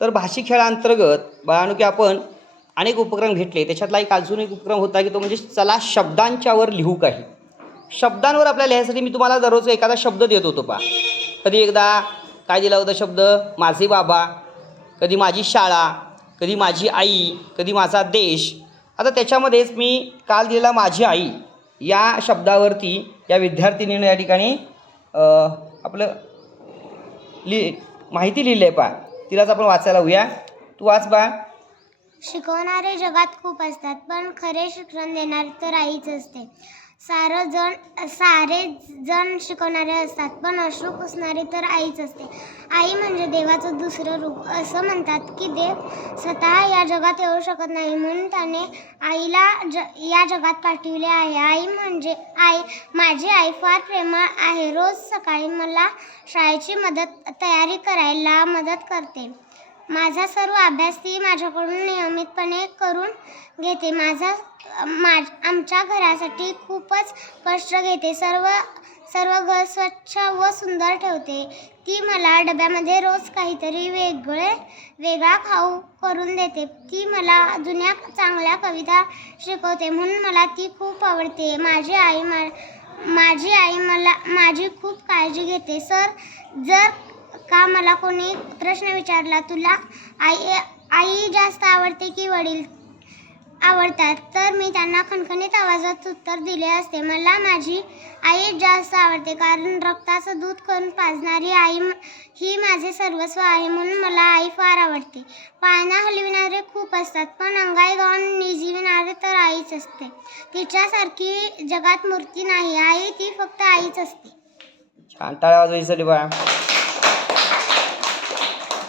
तर भाषिक खेळांतर्गत बाळानो की आपण अनेक उपक्रम घेतले. त्याच्यातला एक अजून एक उपक्रम होता की तो म्हणजे चला शब्दांच्यावर लिहू काही. शब्दांवर आपल्या लिहायसाठी मी तुम्हाला दररोज एखादा शब्द देत होतो पा कधी एकदा काय दिला होता शब्द? माझे बाबा कधी माझी शाळा कधी माझी आई कधी माझा देश. आता त्याच्यामध्येच मी काल दिलेला माझी आई या शब्दावरती या विद्यार्थिनीनं या ठिकाणी आपलं लि माहिती लिहिली आहे पा तिलाच आपण वाचायला होऊया तू वाच बा. शिकवणारे जगात खूप असतात पण खरे शिक्षण देणारे तर आईच असते. सारं जण सारे जण शिकवणारे असतात. पण अश्रू पुसणारी तर आईच असते. आई म्हणजे देवाचं दुसरं रूप. असं म्हणतात की देव स्वतः या जगात येऊ शकत नाही. म्हणून त्याने आईला ज या जगात पाठविले आहे. आई म्हणजे आई माझी आई फार प्रेमळ आहे. रोज सकाळी मला शाळेची मदत तयारी करायला मदत करते. माझा सर्व अभ्यास ती माझ्याकडून नियमितपणे करून घेते. माझा मा आमच्या घरासाठी खूपच कष्ट घेते. सर्व सर्व घर स्वच्छ व सुंदर ठेवते. ती मला डब्यामध्ये रोज काहीतरी वेगळे वेगळा खाऊ करून देते. ती मला जुन्या चांगल्या कविता शिकवते. म्हणून मला ती खूप आवडते. माझी आई मा माझी आई मला माझी खूप काळजी घेते. सर जर का मला कोणी प्रश्न विचारला? तुला आई आई जास्त आवडते की वडील आवडतात? तर मी त्यांना खणखणीत आवाजात उत्तर दिले असते. मला माझी आई जास्त आवडते कारण रक्ताचं दूध करून पाजणारी आई ही माझे सर्वस्व आहे म्हणून मला आई फार आवडते. पाळणा हलविणारे खूप असतात पण अंगाई गाऊन निजविणारे तर आईच असते. तिच्यासारखी जगात मूर्ती नाही. आई ती फक्त आईच असते. छान वाजवायची